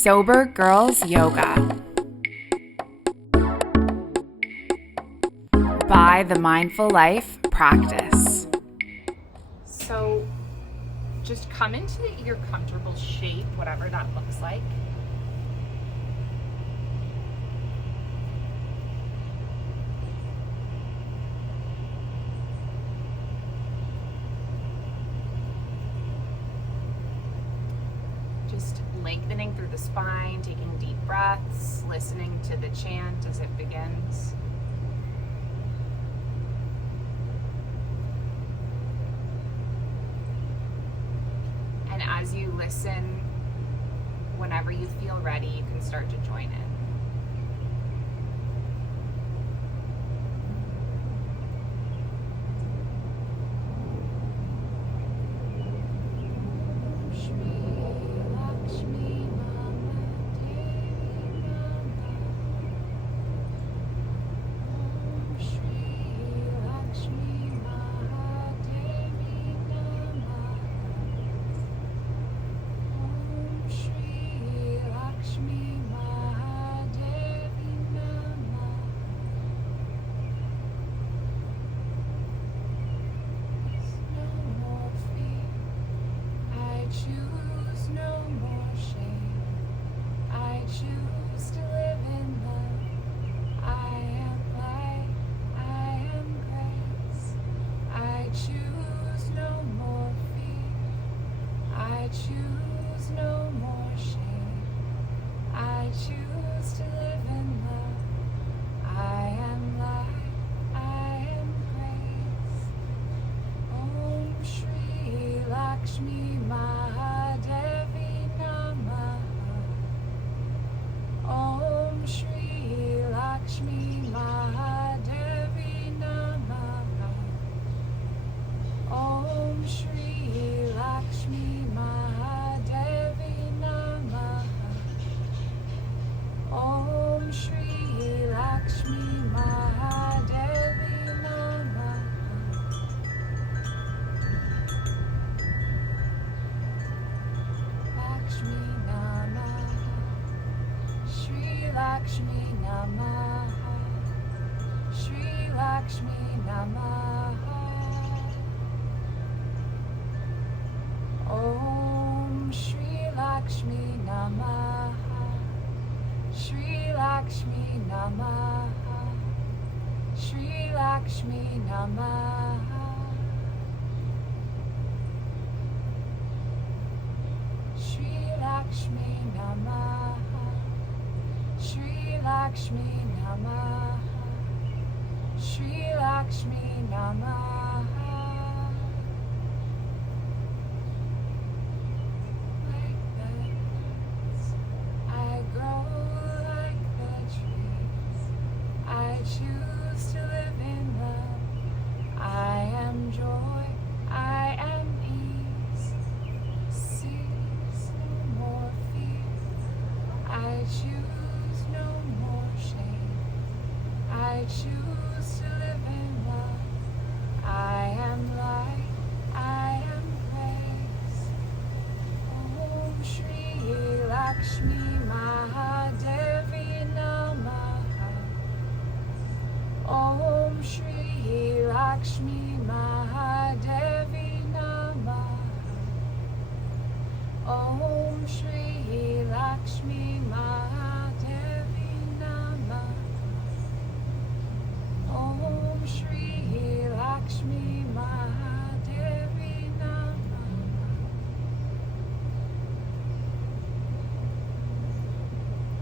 Sober Girls Yoga by the Mindful Life Practice. So just come into your comfortable shape, whatever that looks like. Just lengthening through the spine, taking deep breaths, listening to the chant as it begins. And as you listen, whenever you feel ready, you can start to join in. Lakshmi Namaha. Om Shri Lakshmi Mahadevi Namaha. Om Shri Lakshmi Mahadevi Namaha. Om Shri Lakshmi Mahadevi Namaha. Lakshmi Namaha. Shri Lakshmi Namaha. Shri Lakshmi Namaha. Om Shri Lakshmi Namaha. Shri Lakshmi Namaha. Shri Lakshmi Namaha. Shri Lakshmi Namaha. Shri Lakshmi Namaha. Shri Lakshmi Namaha. Like the birds, I grow like the trees. I choose to live in love. I am joy, I am ease. Cease no more fear. I choose no more shame. I choose to live in love. I am light, I am grace. Om Shri Lakshmi Mahadevi Namaha. Om Shri Lakshmi Mahadevi Namaha. Om Shri Lakshmi Mahadevi Namaha. Om Shri Lakshmi Mahadevi Namaha.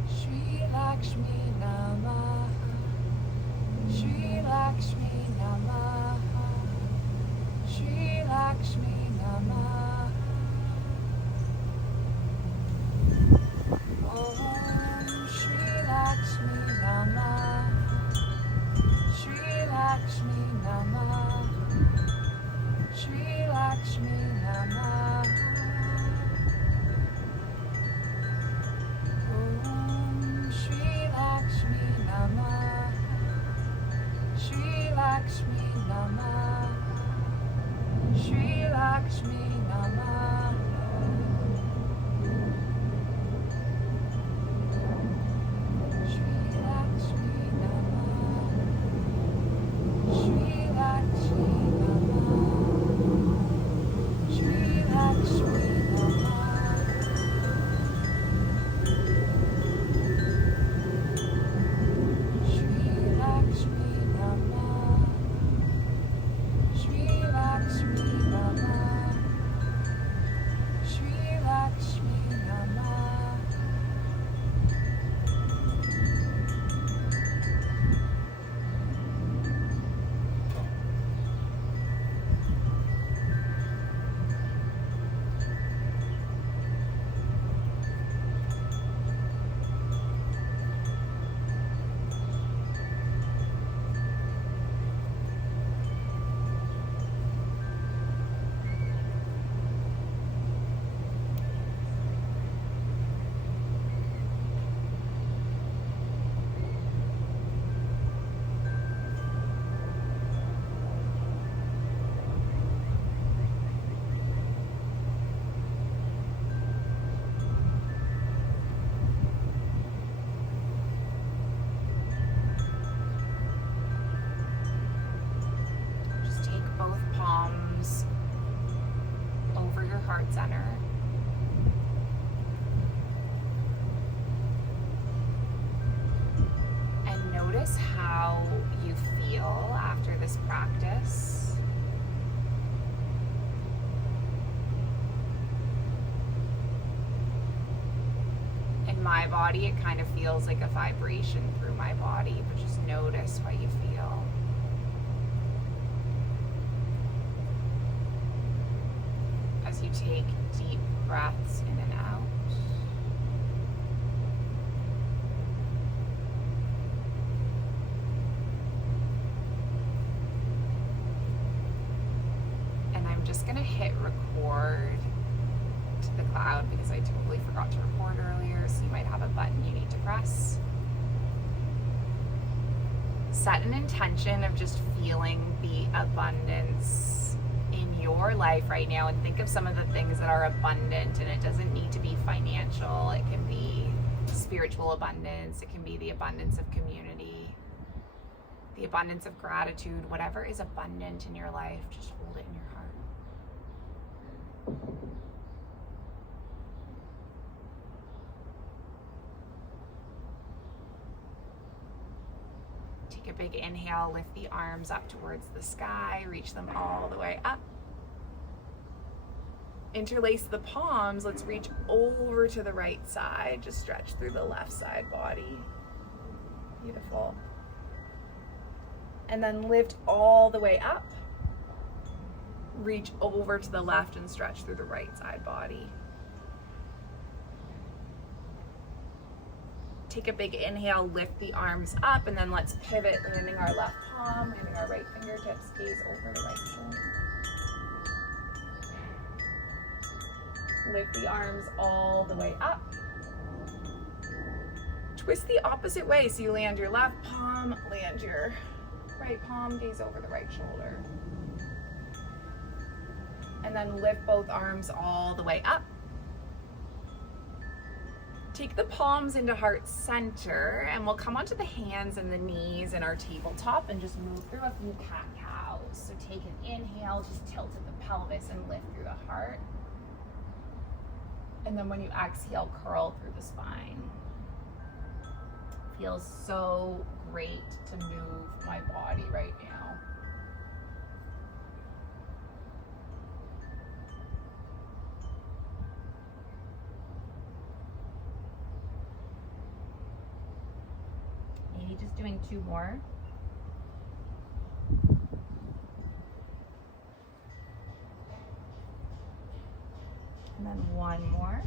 Shri Lakshmi Namaha. Shri Lakshmi Namaha. Shri Lakshmi Namaha. Om notice how you feel after this practice. In my body, it kind of feels like a vibration through my body, but just notice what you feel. As you take deep breaths in and out. And I'm just going to hit record to the cloud because I totally forgot to record earlier, so you might have a button you need to press. Set an intention of just feeling the abundance in your life right now, and think of some of the things that are abundant. And it doesn't need to be financial, it can be spiritual abundance, it can be the abundance of community, the abundance of gratitude. Whatever is abundant in your life, just hold it in your heart. Take a big inhale, lift the arms up towards the sky, reach them all the way up. Interlace the palms, let's reach over to the right side, just stretch through the left side body. Beautiful. And then lift all the way up. Reach over to the left and stretch through the right side body. Take a big inhale, lift the arms up, and then let's pivot, landing our left palm, landing our right fingertips, gaze over the right shoulder. Lift the arms all the way up. Twist the opposite way, so you land your left palm, land your right palm, gaze over the right shoulder. And then lift both arms all the way up. Take the palms into heart center, and we'll come onto the hands and the knees in our tabletop and just move through a few cat-cows. So take an inhale, just tilt at the pelvis and lift through the heart. And then when you exhale, curl through the spine. Feels so great to move my body right now. Maybe just doing 2 more. And then 1 more.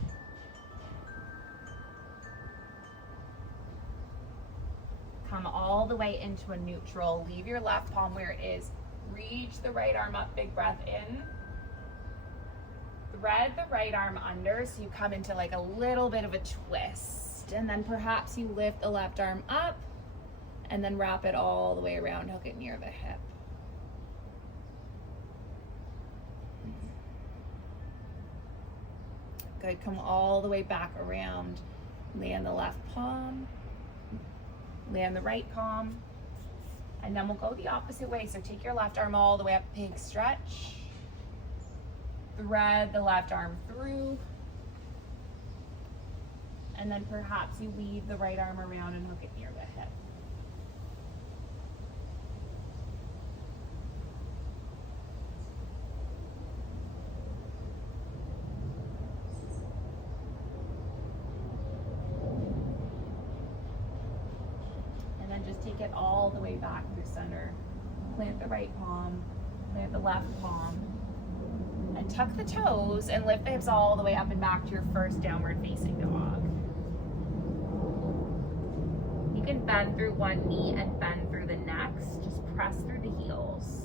Come all the way into a neutral. Leave your left palm where it is. Reach the right arm up, big breath in. Thread the right arm under so you come into like a little bit of a twist. And then perhaps you lift the left arm up and then wrap it all the way around, hook it near the hip. Good, come all the way back around. Land the left palm, land the right palm, and then we'll go the opposite way. So take your left arm all the way up, big stretch. Thread the left arm through. And then perhaps you weave the right arm around and hook it near the hip. Take it all the way back through center. Plant the right palm, plant the left palm, and tuck the toes and lift the hips all the way up and back to your first downward facing dog. You can bend through one knee and bend through the next. Just press through the heels.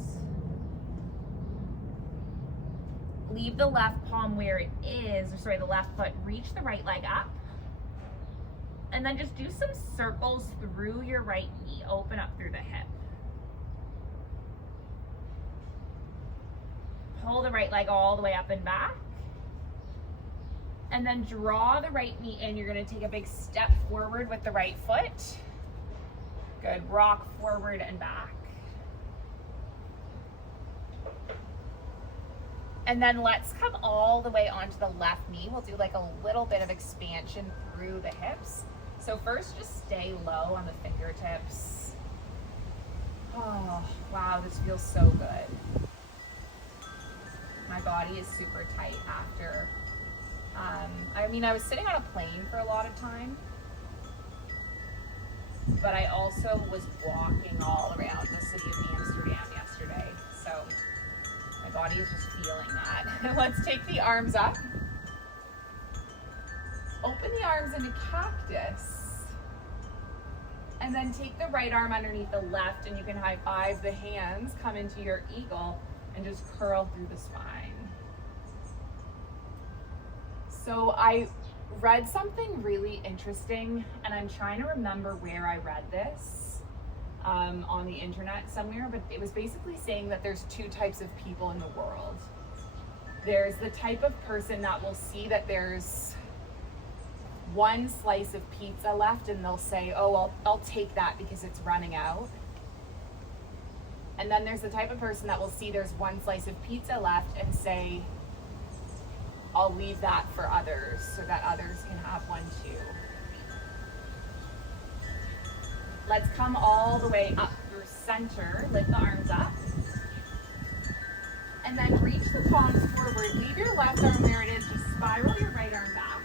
Leave the left palm where it is, or sorry, the left foot. Reach the right leg up. And then just do some circles through your right knee. Open up through the hip. Pull the right leg all the way up and back. And then draw the right knee in. You're going to take a big step forward with the right foot. Good. Rock forward and back. And then let's come all the way onto the left knee. We'll do like a little bit of expansion through the hips. So first, just stay low on the fingertips. Oh, wow, this feels so good. My body is super tight after. I was sitting on a plane for a lot of time, but I also was walking all around the city of Amsterdam yesterday, so my body is just feeling that. Let's take the arms up. Open the arms into cactus. And then take the right arm underneath the left, and you can high five the hands, come into your eagle, and just curl through the spine. So I read something really interesting, and I'm trying to remember where I read this on the internet somewhere, but it was basically saying that there's two types of people in the world. There's the type of person that will see that there's one slice of pizza left, and they'll say, oh, I'll take that because it's running out. And then there's the type of person that will see there's one slice of pizza left and say, I'll leave that for others so that others can have one too. Let's come all the way up through center, lift the arms up. And then reach the palms forward. Leave your left arm where it is, just spiral your right arm back.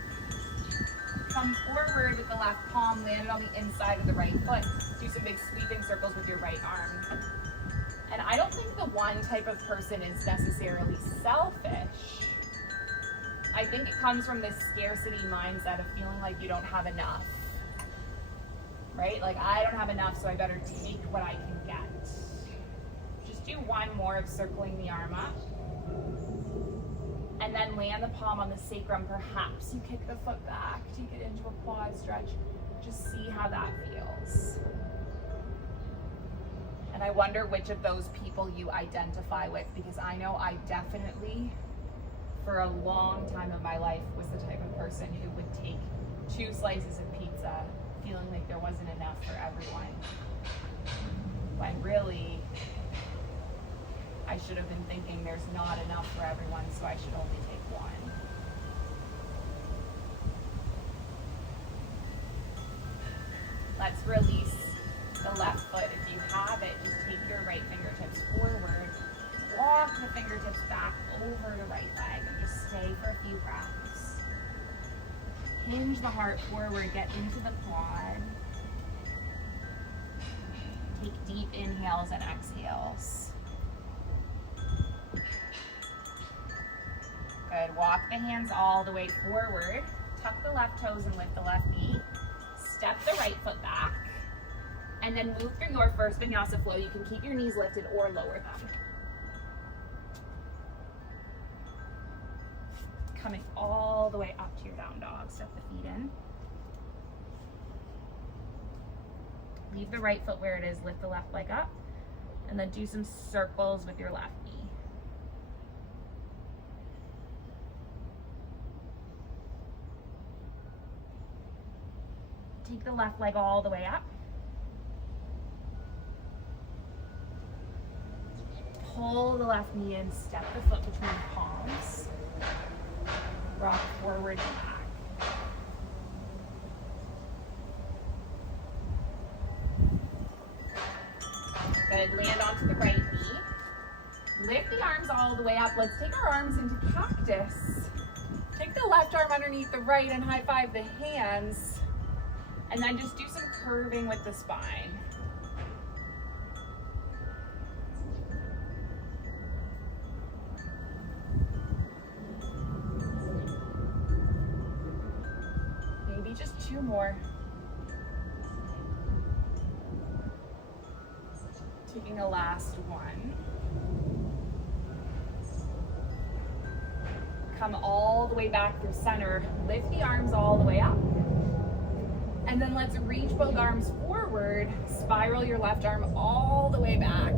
Come forward with the left palm, land it on the inside of the right foot. Do some big sweeping circles with your right arm. And I don't think the one type of person is necessarily selfish. I think it comes from this scarcity mindset of feeling like you don't have enough. Right? Like, I don't have enough, so I better take what I can get. Just do one more of circling the arm up. And then land the palm on the sacrum. Perhaps you kick the foot back, take it into a quad stretch. Just see how that feels. And I wonder which of those people you identify with, because I know I definitely, for a long time of my life, was the type of person who would take 2 slices of pizza, feeling like there wasn't enough for everyone. When really, I should have been thinking there's not enough for everyone, so I should only take one. Let's release the left foot. If you have it, just take your right fingertips forward. Walk the fingertips back over the right leg and just stay for a few breaths. Hinge the heart forward, get into the quad. Take deep inhales and exhales. Good. Walk the hands all the way forward. Tuck the left toes and lift the left knee. Step the right foot back. And then move through your first vinyasa flow. You can keep your knees lifted or lower them. Coming all the way up to your down dog. Step the feet in. Leave the right foot where it is. Lift the left leg up. And then do some circles with your left knee. Take the left leg all the way up. Pull the left knee in, step the foot between the palms. Rock forward and back. Good, land onto the right knee. Lift the arms all the way up. Let's take our arms into cactus. Take the left arm underneath the right and high five the hands. And then just do some curving with the spine. Maybe just 2 more. Taking the last one. Come all the way back through center. Lift the arms all the way up. And then let's reach both arms forward. Spiral your left arm all the way back.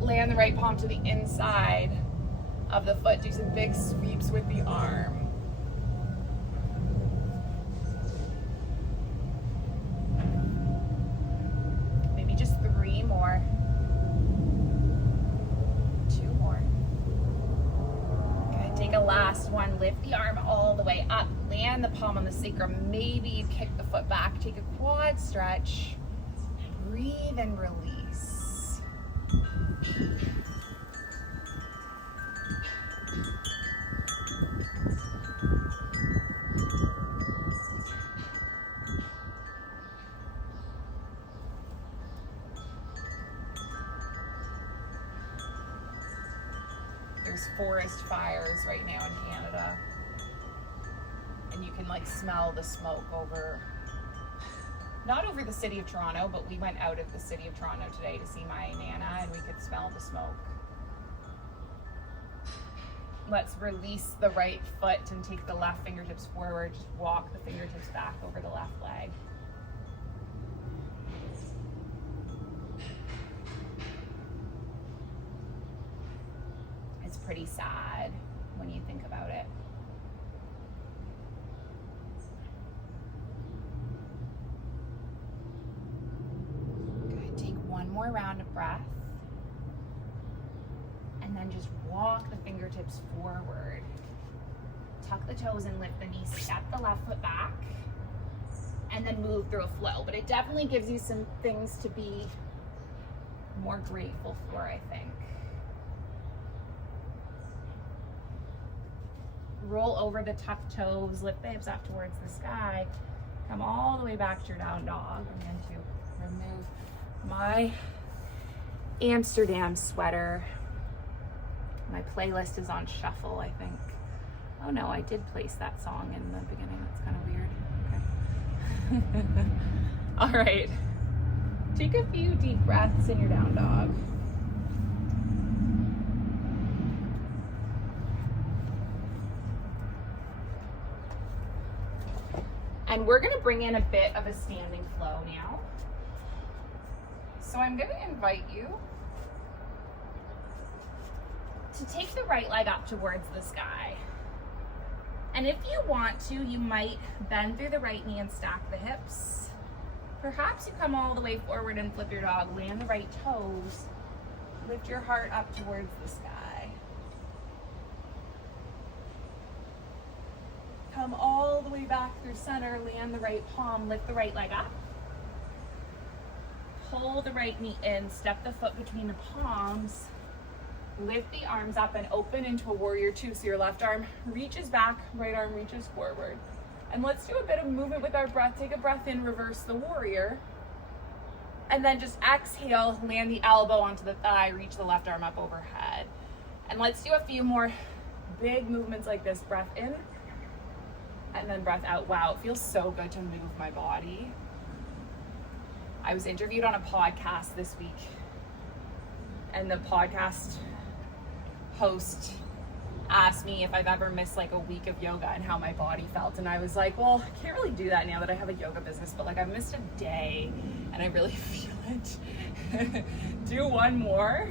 Land the right palm to the inside of the foot. Do some big sweeps with the arm. Maybe just 3 more. 2 more. Good. Take a last one. Lift the arm all the way up. Land the palm on the sacrum. Maybe you kick the foot back. Take a quad stretch. breathe and release. There's forest fires right now in Canada, and you can like smell the smoke over, not over the city of Toronto, but we went out of the city of Toronto today to see my Nana, and we could smell the smoke. Let's release the right foot and take the left fingertips forward. Just walk the fingertips back over the left leg. It's pretty sad when you think about it. Good. Take one more round of breath. And then just walk the fingertips forward. Tuck the toes and lift the knees. Step the left foot back. And then move through a flow. But it definitely gives you some things to be more grateful for, I think. Roll over the tucked toes, lift the hips up towards the sky. Come all the way back to your down dog. I'm going to remove my Amsterdam sweater. My playlist is on shuffle, I think. Oh no, I did place that song in the beginning. That's kind of weird. Okay. All right. Take a few deep breaths in your down dog. And we're gonna bring in a bit of a standing flow now. So I'm gonna invite you to take the right leg up towards the sky. And if you want to, you might bend through the right knee and stack the hips. Perhaps you come all the way forward and flip your dog, land the right toes, lift your heart up towards the sky. Come all the way back through center, land the right palm, lift the right leg up. Pull the right knee in, step the foot between the palms, lift the arms up and open into a warrior two. So your left arm reaches back, right arm reaches forward. And let's do a bit of movement with our breath. Take a breath in, reverse the warrior. And then just exhale, land the elbow onto the thigh, reach the left arm up overhead. And let's do a few more big movements like this. Breath in, and then breath out. Wow, it feels so good to move my body. I was interviewed on a podcast this week, and the podcast host asked me if I've ever missed like a week of yoga and how my body felt. And I was like, well, I can't really do that now that I have a yoga business, but like I've missed a day and I really feel it. Do one more.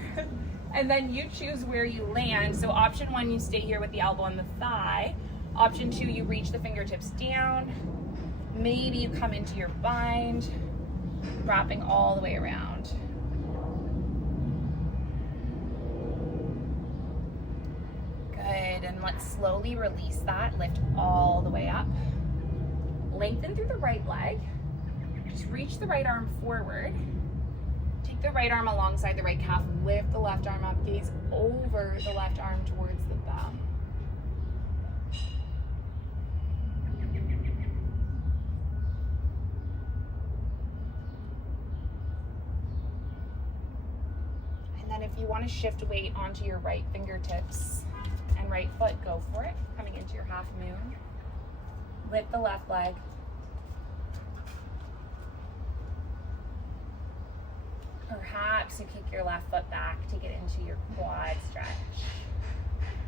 And then you choose where you land. So option one, you stay here with the elbow on the thigh. Option two, you reach the fingertips down. Maybe you come into your bind, wrapping all the way around. Good, and let's slowly release that. Lift all the way up. Lengthen through the right leg. Just reach the right arm forward. Take the right arm alongside the right calf. Lift the left arm up. Gaze over the left arm towards the thumb. And then if you want to shift weight onto your right fingertips and right foot, go for it. Coming into your half moon. Lift the left leg. Perhaps you kick your left foot back, take it into your quad stretch.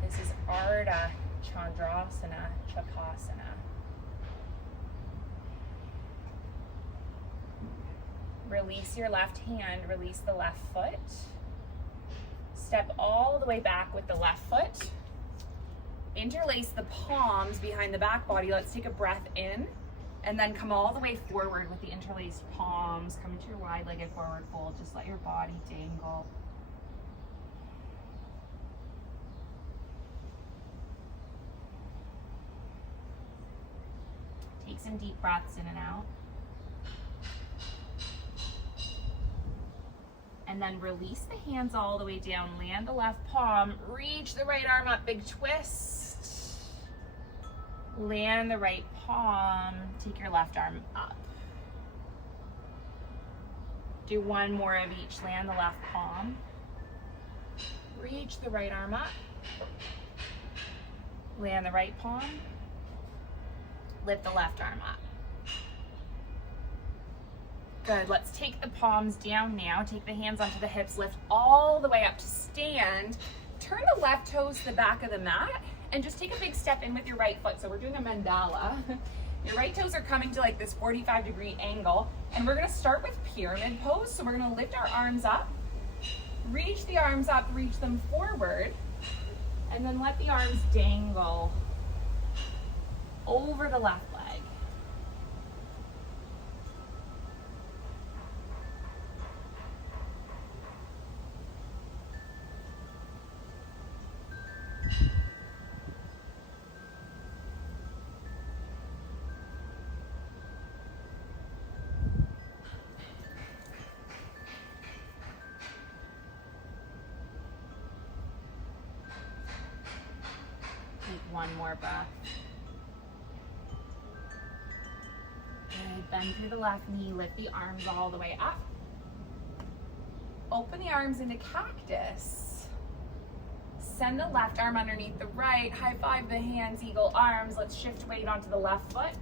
This is Ardha Chandrasana Chakasana. Release your left hand, release the left foot. Step all the way back with the left foot. Interlace the palms behind the back body. Let's take a breath in and then come all the way forward with the interlaced palms. Come into your wide-legged forward fold. Just let your body dangle. Take some deep breaths in and out. And then release the hands all the way down, land the left palm, reach the right arm up, big twist. Land the right palm, take your left arm up. Do one more of each, land the left palm. Reach the right arm up. Land the right palm. Lift the left arm up. Good, let's take the palms down now. Take the hands onto the hips, lift all the way up to stand. Turn the left toes to the back of the mat and just take a big step in with your right foot. So we're doing a mandala. Your right toes are coming to like this 45-degree angle. And we're gonna start with pyramid pose. So we're gonna lift our arms up, reach the arms up, reach them forward, and then let the arms dangle over the left leg. Take one more breath. Good, bend through the left knee, lift the arms all the way up. Open the arms into cactus. Send the left arm underneath the right, high five the hands, eagle arms. Let's shift weight onto the left foot.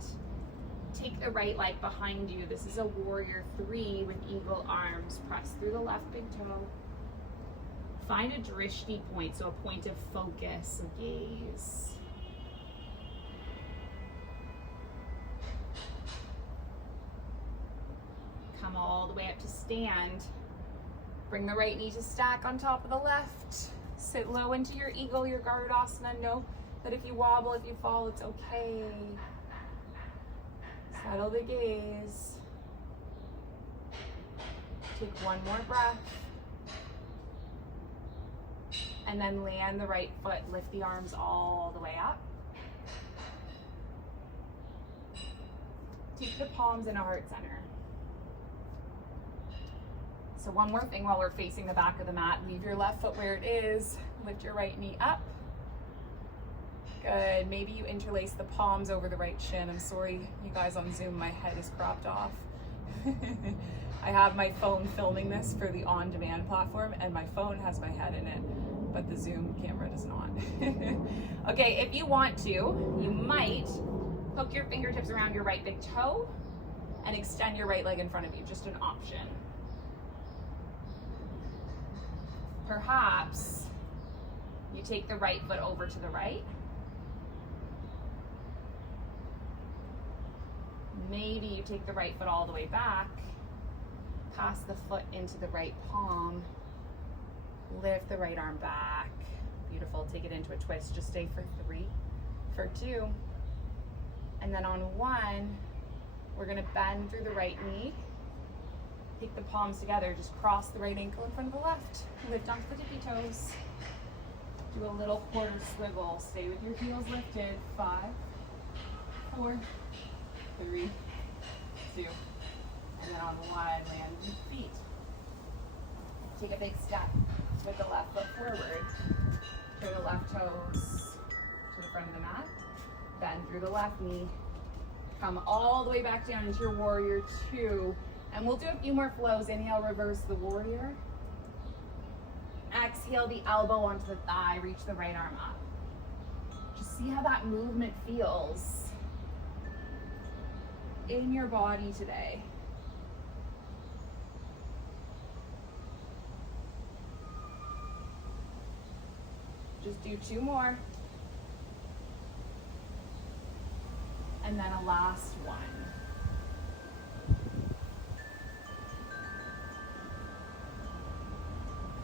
Take the right leg behind you. This is a warrior 3 with eagle arms. Press through the left big toe. Find a drishti point, so a point of focus, a gaze. Come all the way up to stand. Bring the right knee to stack on top of the left. Sit low into your eagle, your Garudasana. Know that if you wobble, if you fall, it's okay. Settle the gaze. Take one more breath. And then land the right foot, lift the arms all the way up. Take the palms into heart center. So one more thing while we're facing the back of the mat, leave your left foot where it is, lift your right knee up. Good, maybe you interlace the palms over the right shin. I'm sorry, you guys on Zoom, my head is cropped off. I have my phone filming this for the on-demand platform and my phone has my head in it, but the Zoom camera does not. Okay, if you want to, you might hook your fingertips around your right big toe and extend your right leg in front of you, just an option. Perhaps you take the right foot over to the right. Maybe you take the right foot all the way back, pass the foot into the right palm, lift the right arm back. Beautiful, take it into a twist. Just stay for 3, for 2, and then on 1, we're gonna bend through the right knee. Take the palms together, just cross the right ankle in front of the left. Lift onto the tippy toes. Do a little quarter swivel. Stay with your heels lifted. 5, 4, 3, 2. And then on 1, land your feet. Take a big step with the left foot forward. Turn the left toes to the front of the mat. Bend through the left knee. Come all the way back down into your warrior 2. And we'll do a few more flows. Inhale, reverse the warrior. Exhale the elbow onto the thigh, reach the right arm up. Just see how that movement feels in your body today. Just do 2 more. And then a last one.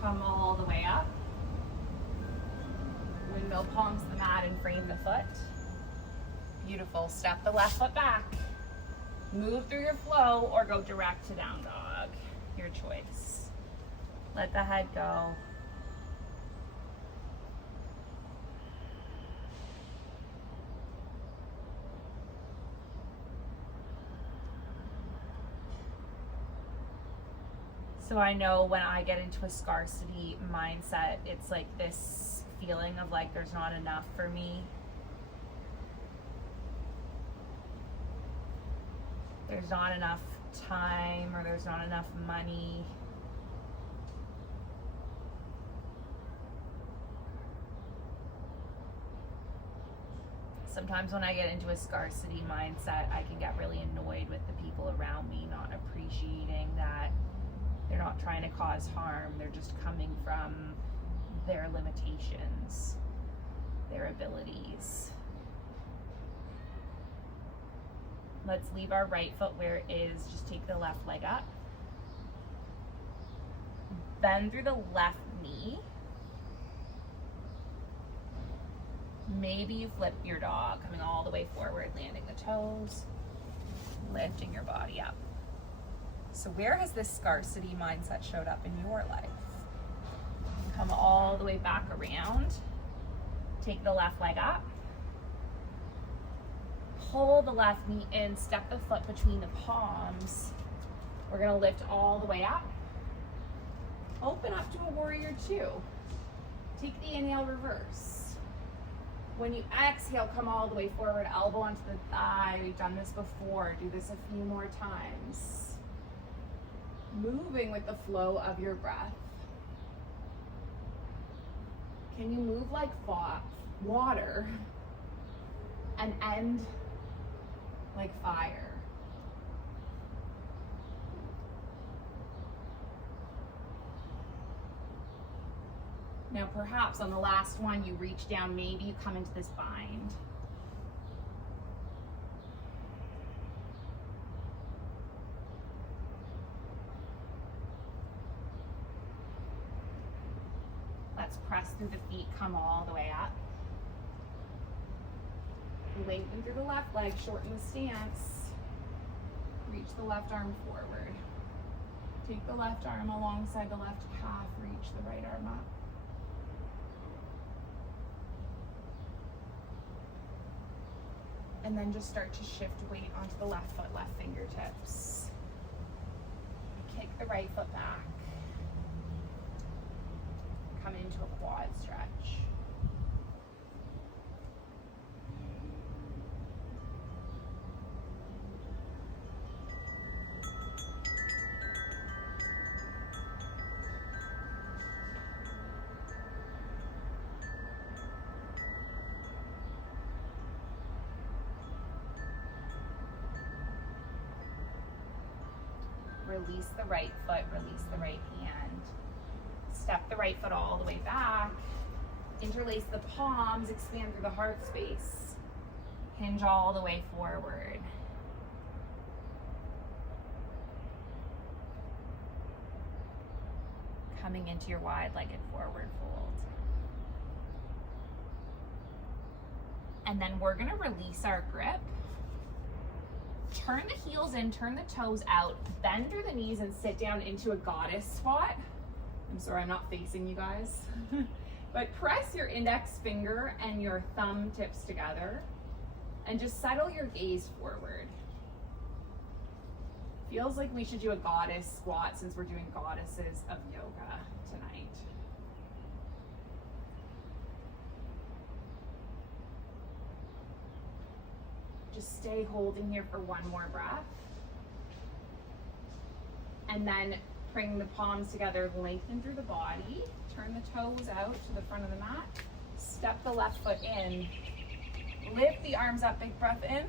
Come all the way up. Windmill palms the mat and frame the foot. Beautiful. Step the left foot back. Move through your flow or go direct to down dog. Your choice. Let the head go. So I know when I get into a scarcity mindset, it's like this feeling of like there's not enough for me. There's not enough time, or there's not enough money. Sometimes when I get into a scarcity mindset, I can get really annoyed with the people around me not appreciating that they're not trying to cause harm. They're just coming from their limitations, their abilities. Let's leave our right foot where it is. Just take the left leg up. Bend through the left knee. Maybe you flip your dog, coming all the way forward, landing the toes, lifting your body up. So where has this scarcity mindset showed up in your life? Come all the way back around. Take the left leg up. Pull the left knee in, step the foot between the palms. We're gonna lift all the way up. Open up to a warrior two. Take the inhale, reverse. When you exhale, come all the way forward, elbow onto the thigh. We've done this before. Do this a few more times. Moving with the flow of your breath. Can you move like water and end like fire? Now perhaps on the last one you reach down, maybe you come into this bind. Let's press through the feet, come all the way up. Lengthen through the left leg, shorten the stance. Reach the left arm forward. Take the left arm alongside the left calf, reach the right arm up. And then just start to shift weight onto the left foot, left fingertips. Kick the right foot back. Come into a quad stretch. Release the right foot, release the right hand. Step the right foot all the way back. Interlace the palms, expand through the heart space. Hinge all the way forward. Coming into your wide-legged forward fold. And then we're gonna release our grip. Turn the heels in, turn the toes out, bend through the knees and sit down into a goddess squat. I'm sorry, I'm not facing you guys. But press your index finger and your thumb tips together and just settle your gaze forward. Feels like we should do a goddess squat since we're doing goddesses of yoga tonight. Just stay holding here for one more breath. And then bring the palms together, lengthen through the body, turn the toes out to the front of the mat, step the left foot in, lift the arms up, big breath in,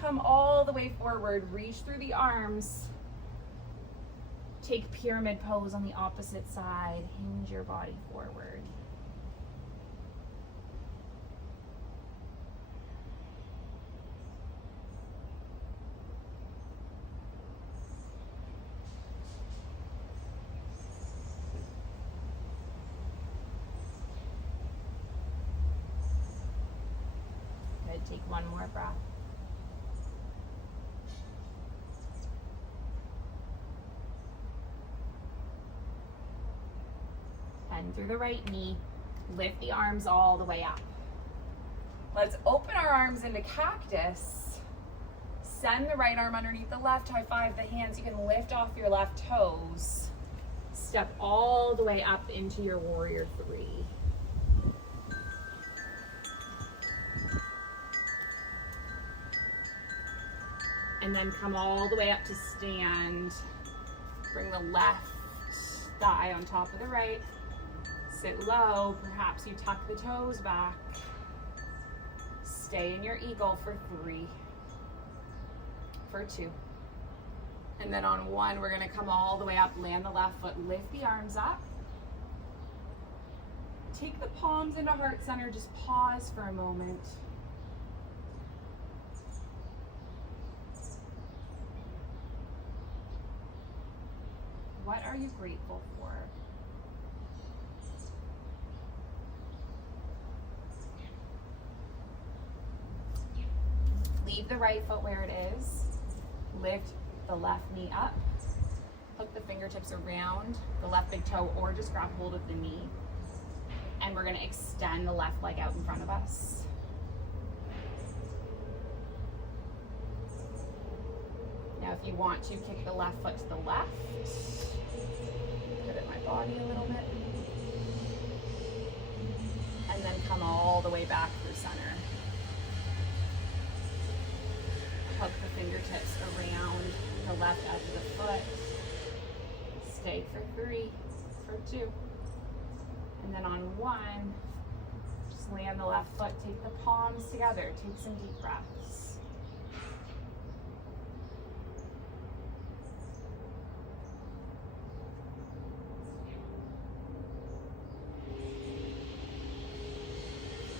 come all the way forward, reach through the arms, take pyramid pose on the opposite side, hinge your body forward. Good, take one more breath. Bend through the right knee, lift the arms all the way up. Let's open our arms into cactus. Send the right arm underneath the left, high five the hands. You can lift off your left toes. Step all the way up into your warrior three. And then come all the way up to stand. Bring the left thigh on top of the right. Sit low. Perhaps you tuck the toes back. Stay in your eagle for 3, for 2. And then on 1, we're gonna come all the way up, land the left foot, lift the arms up. Take the palms into heart center, just pause for a moment. What are you grateful for? Leave the right foot where it is. Lift the left knee up. Hook the fingertips around the left big toe or just grab hold of the knee. And we're gonna extend the left leg out in front of us. Now if you want to, kick the left foot to the left. Pivot my body a little bit. And then come all the way back through center. Hook the fingertips around the left edge of the foot. Stay for 3, for 2. And then on 1, just land the left foot, take the palms together, take some deep breaths.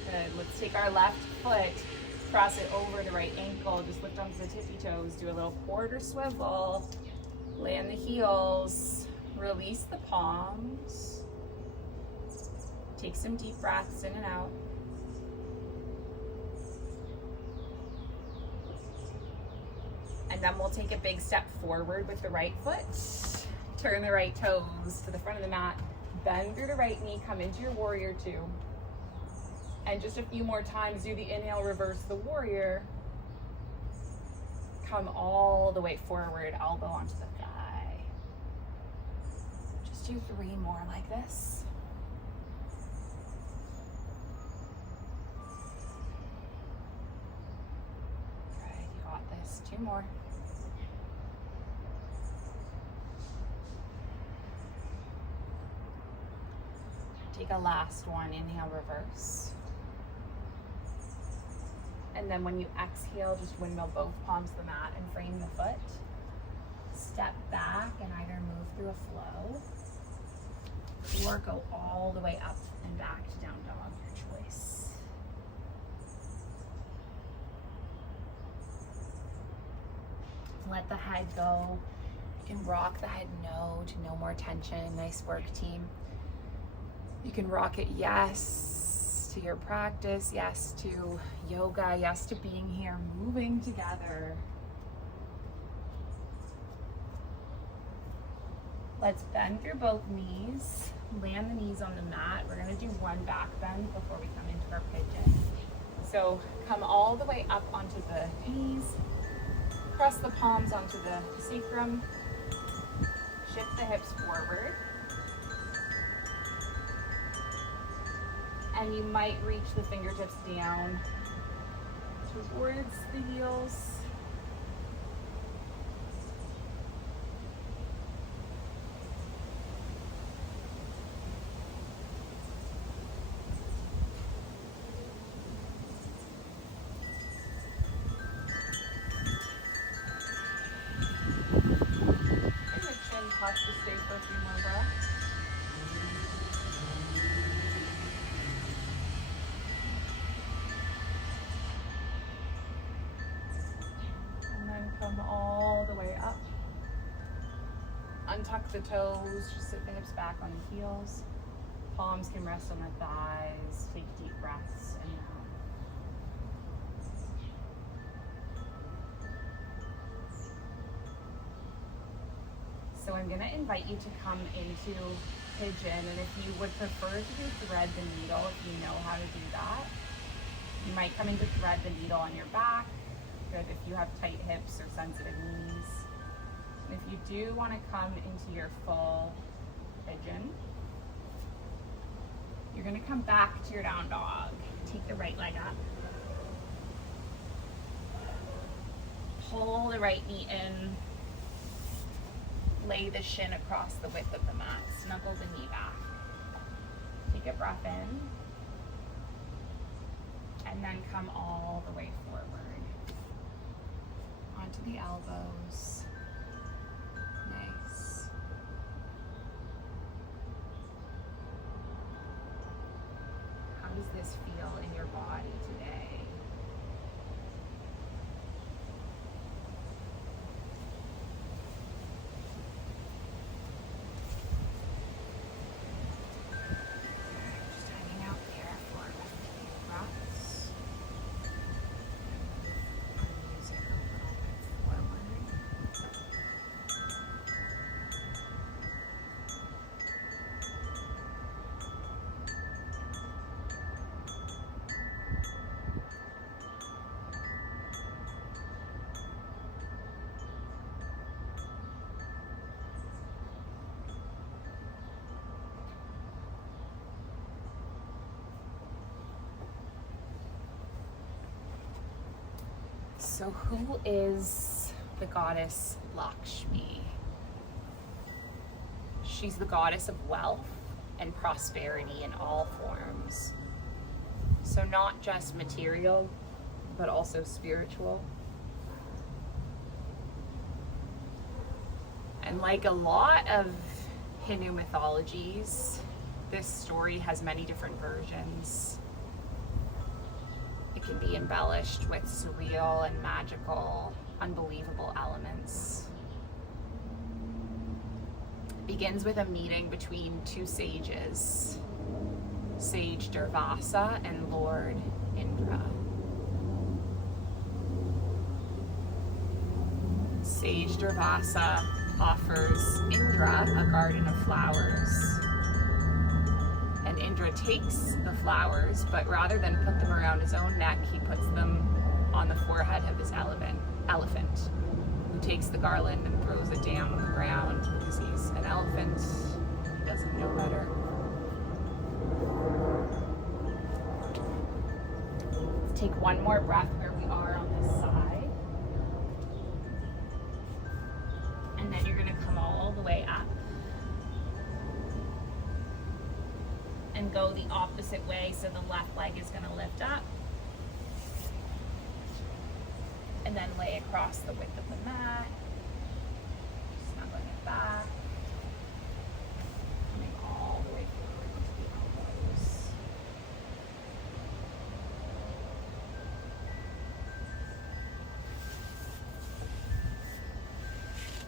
Good, let's take our left foot, cross it over the right ankle, just lift onto the tippy toes, do a little quarter swivel, land the heels, release the palms, take some deep breaths in and out. And then we'll take a big step forward with the right foot, turn the right toes to the front of the mat, bend through the right knee, come into your warrior 2. And just a few more times, do the inhale, reverse the warrior. Come all the way forward, elbow onto the thigh. Just do 3 more like this. Good, you got this. 2 more. Take a last one, inhale, reverse. And then when you exhale, just windmill both palms to the mat and frame the foot. Step back and either move through a flow or go all the way up and back to down dog, your choice. Let the head go. You can rock the head no to no more tension. Nice work, team. You can rock it yes to your practice, yes to yoga, yes to being here, moving together. Let's bend through both knees, land the knees on the mat. We're gonna do 1 back bend before we come into our pigeon. So come all the way up onto the knees, press the palms onto the sacrum, shift the hips forward. And you might reach the fingertips down towards the heels. And the chin tuck to stay for a few more breaths. Come all the way up. Untuck the toes, just sit the hips back on the heels. Palms can rest on the thighs. Take deep breaths in and out. So I'm gonna invite you to come into pigeon, and if you would prefer to thread the needle, if you know how to do that, you might come into thread the needle on your back, good if you have tight hips or sensitive knees. And if you do want to come into your full pigeon, you're going to come back to your down dog. Take the right leg up. Pull the right knee in. Lay the shin across the width of the mat. Snuggle the knee back. Take a breath in. And then come all the way forward. Onto the elbows. Nice. How does this feel in your body today? Just hanging out there for a few breaths. Music a little bit forward. So who is the goddess Lakshmi? She's the goddess of wealth and prosperity in all forms. So not just material, but also spiritual. And like a lot of Hindu mythologies, this story has many different versions. It can be embellished with surreal and magical, unbelievable elements. It begins with a meeting between two sages, Sage Durvasa and Lord Indra. Sage Durvasa offers Indra a garden of flowers. And Indra takes the flowers, but rather than put them around his own neck, he puts them on the forehead of his elephant, who takes the garland and throws it down on the ground because he's an elephant. He doesn't know better. Let's take one more breath where we are on this side. And then you're going to come all the way up. And go the opposite way, so the left leg is going to lift up and then lay across the width of the mat, snuggling it back, coming all the way forward into the elbows.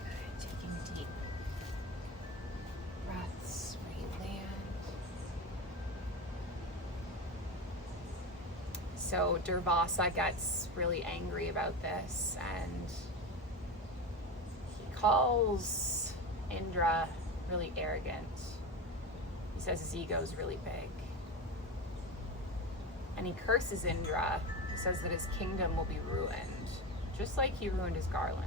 Good. Taking deep breaths where you land. So Durvasa gets really angry about this, and he calls Indra really arrogant. He says his ego is really big. And he curses Indra. He says that his kingdom will be ruined, just like he ruined his garland.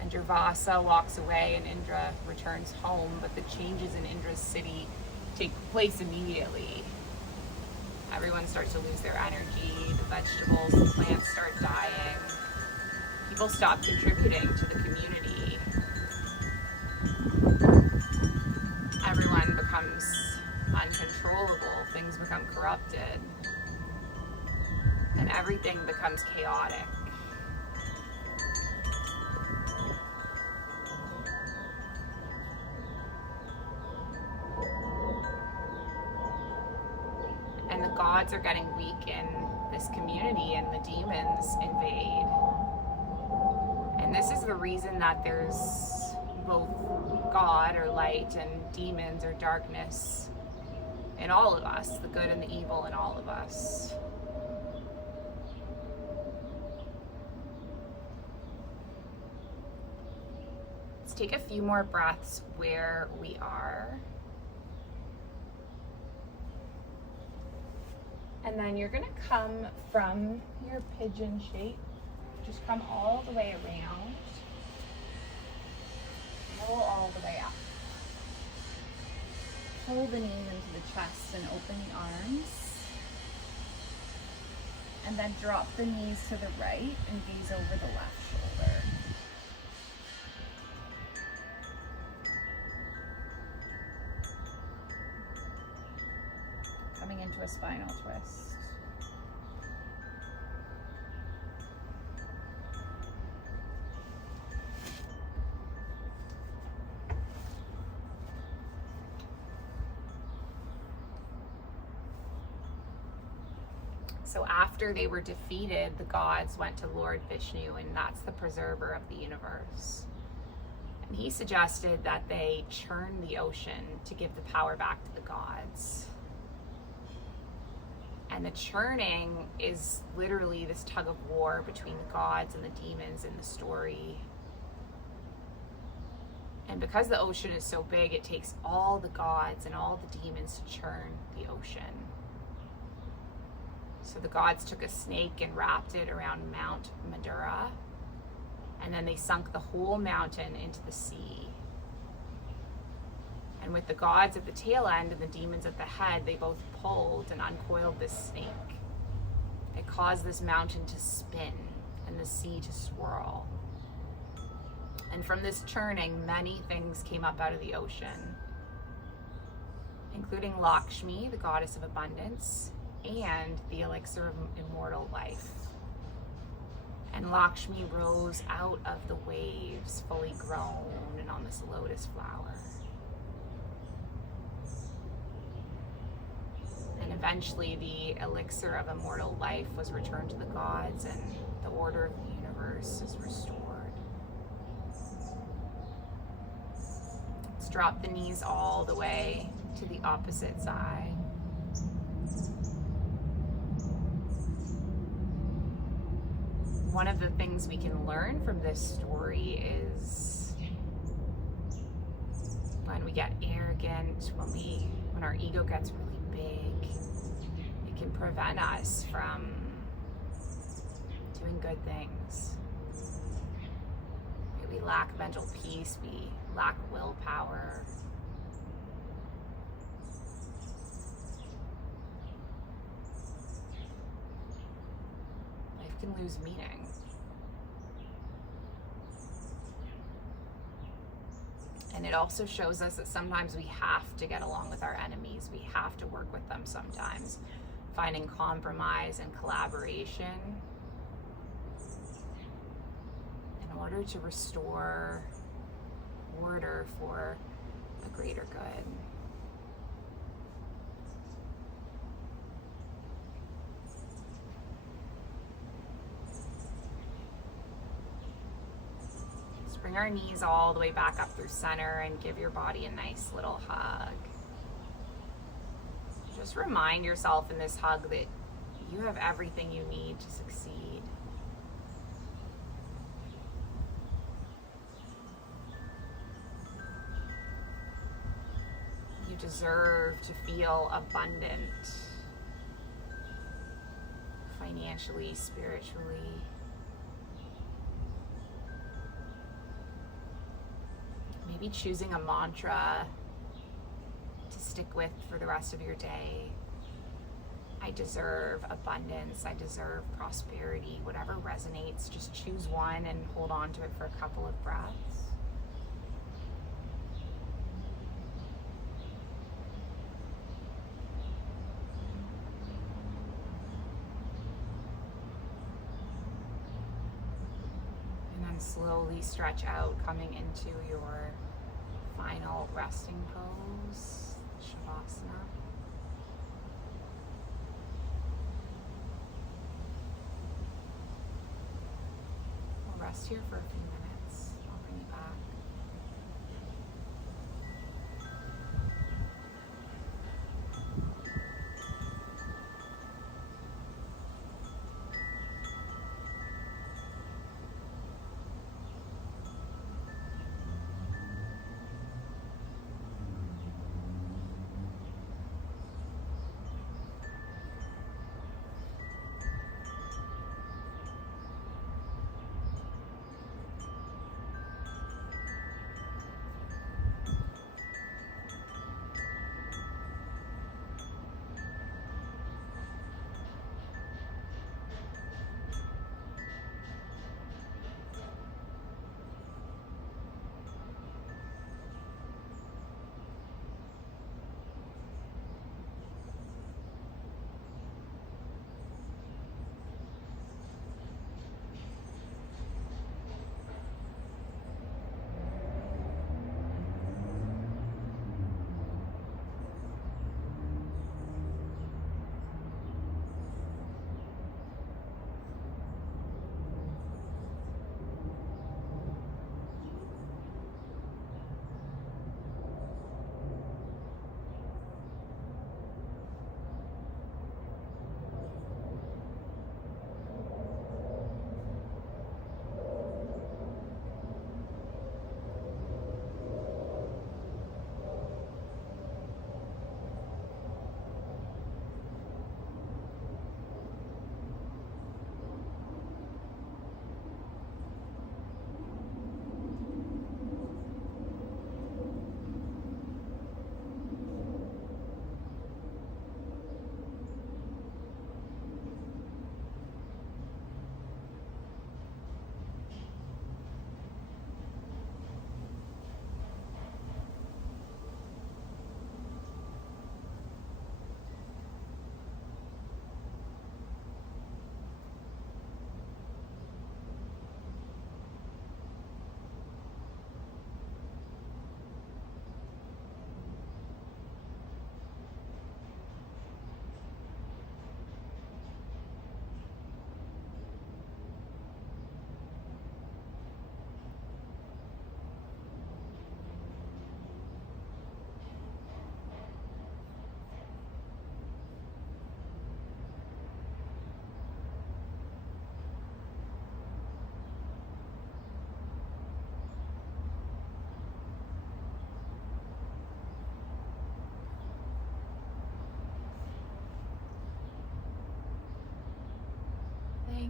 And Durvasa walks away and Indra returns home, but the changes in Indra's city take place immediately. Everyone starts to lose their energy, the vegetables, the plants start dying. People stop contributing to the community. Everyone becomes uncontrollable, things become corrupted, and everything becomes chaotic. And the gods are getting weak in this community, and the demons invade. And this is the reason that there's both God or light and demons or darkness in all of us, the good and the evil in all of us. Let's take a few more breaths where we are. And then you're gonna come from your pigeon shape, just come all the way around, roll all the way up. Pull the knees into the chest and open the arms. And then drop the knees to the right and gaze over the left shoulder. Coming into a spinal twist. So after they were defeated, the gods went to Lord Vishnu, and that's the preserver of the universe. And he suggested that they churn the ocean to give the power back to the gods. And the churning is literally this tug of war between the gods and the demons in the story. And because the ocean is so big, it takes all the gods and all the demons to churn the ocean. So the gods took a snake and wrapped it around Mount Madura, and then they sunk the whole mountain into the sea. And with the gods at the tail end and the demons at the head, they both pulled and uncoiled this snake. It caused this mountain to spin and the sea to swirl. And from this churning, many things came up out of the ocean, including Lakshmi, the goddess of abundance, and the elixir of immortal life. And Lakshmi rose out of the waves, fully grown and on this lotus flower. And eventually the elixir of immortal life was returned to the gods, and the order of the universe is restored. Let's drop the knees all the way to the opposite side. One of the things we can learn from this story is when we get arrogant, when our ego gets really big, it can prevent us from doing good things. We lack mental peace, we lack willpower. Life can lose meaning. And it also shows us that sometimes we have to get along with our enemies. We have to work with them sometimes. Finding compromise and collaboration in order to restore order for a greater good. Bring our knees all the way back up through center and give your body a nice little hug. Just remind yourself in this hug that you have everything you need to succeed. You deserve to feel abundant, financially, spiritually. Maybe choosing a mantra to stick with for the rest of your day. I deserve abundance. I deserve prosperity. Whatever resonates, just choose one and hold on to it for a couple of breaths. And then slowly stretch out, coming into your final resting pose, Shavasana. We'll rest here for a few minutes. I'll bring you back.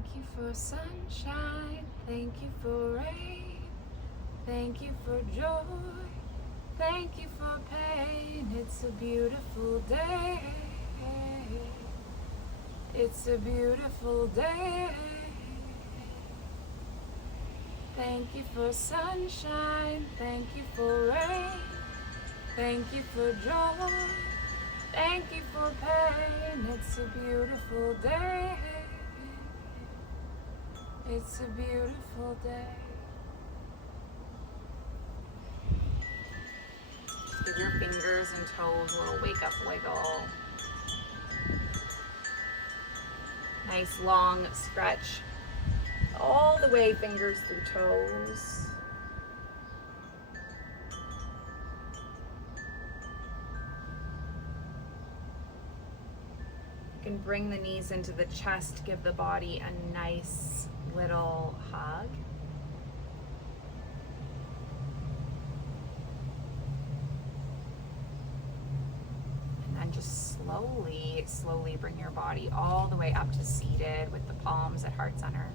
Thank you for sunshine, thank you for rain, thank you for joy, thank you for pain. It's a beautiful day, it's a beautiful day. Thank you for sunshine, thank you for rain, thank you for joy, thank you for pain. It's a beautiful day, it's a beautiful day. Give your fingers and toes a little wake up wiggle. Nice long stretch all the way, fingers through toes. You can bring the knees into the chest, give the body a nice little hug. And then just slowly bring your body all the way up to seated with the palms at heart center.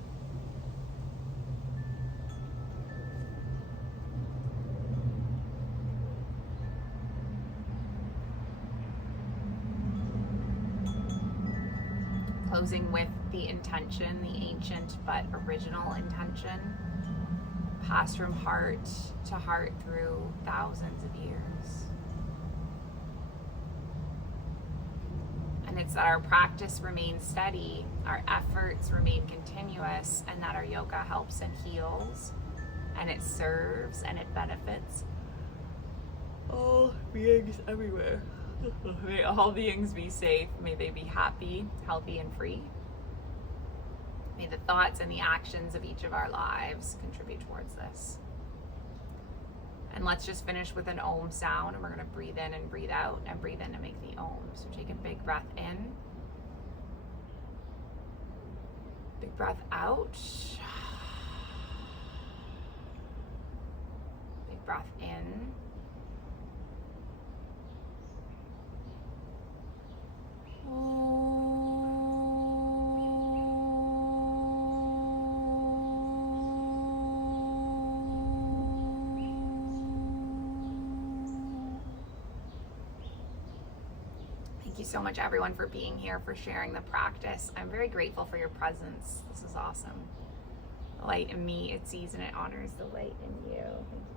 Closing with the intention, the ancient but original intention, passed from heart to heart through thousands of years. And it's that our practice remains steady, our efforts remain continuous, and that our yoga helps and heals, and it serves and it benefits all beings everywhere. May all beings be safe. May they be happy, healthy, and free. May the thoughts and the actions of each of our lives contribute towards this. And let's just finish with an Om sound, and we're going to breathe in and breathe out, and breathe in to make the Om. So take a big breath in. Big breath out. Big breath in. Thank you so much, everyone, for being here, for sharing the practice. I'm very grateful for your presence. This is awesome. The light in me, it sees and it honors the light in you. Thank you.